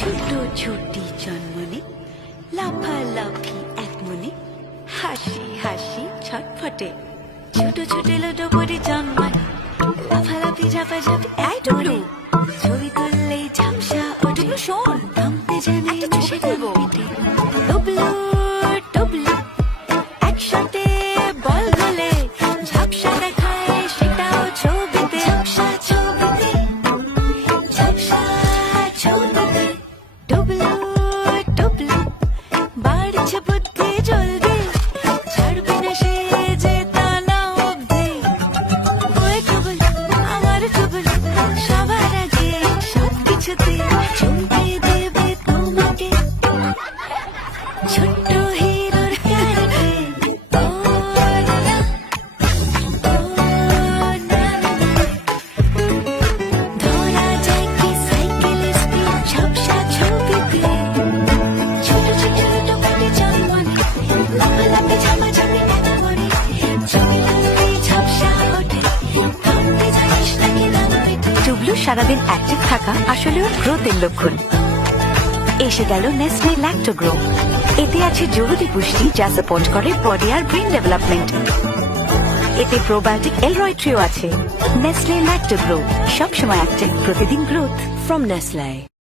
ছোট ছোটি জন্মনে লাফালাফি এক মনে হাসি হাসি ছটফটে ছোট ছোট লোটো করে জন্মানে লাফালাফি ঝাপাঝাপি এই টুকলু ছবি তুললেই ঝাপসা ওঠে শোন থামতে জানে বসে বলবো টুবলু টুবলু একসাথে বল গলে ঝাপসা দেখায় সেটাও ছবিতে ঝাপসা ছবিতে ঝাপসা ছবিতে টুবলু টুবলু বাড়ছে বুদ্ধি জলদি ছাড়বে না সে যে টানা অবধি ওই টুবলু আমার টুবলু সবার আগে সব কিছুতে চমকে দেবে তোমাকে ছোট্ট হিরোর কারণে ও না না, ও না না। ধরা যায় কি সাইকেলে স্পিড ঝাপসা ছবিতে ছোট ছোট লোটো করে জন্মনে লাফালাফি ঝাপাঝাপি এক মনে ছবি তুললেই ঝাপসা ওঠে থামতে জানিস নাকি নাম পেটে টুবলু সারাদিন অ্যাক্টিভ থাকা আসলে ওর গ্রোথের লক্ষণ। এসে গেল নেসলে ল্যাক্টোগ্রো। এতে আছে জরুরি পুষ্টি যা সাপোর্ট করে বডি আর ব্রেন ডেভেলপমেন্ট। এতে প্রোবায়োটিক এলরয়েট্রিও আছে। নেসলে ল্যাক্টোগ্রো, সবসময় অ্যাক্টিভ, প্রতিদিন গ্রোথ। from Nestle.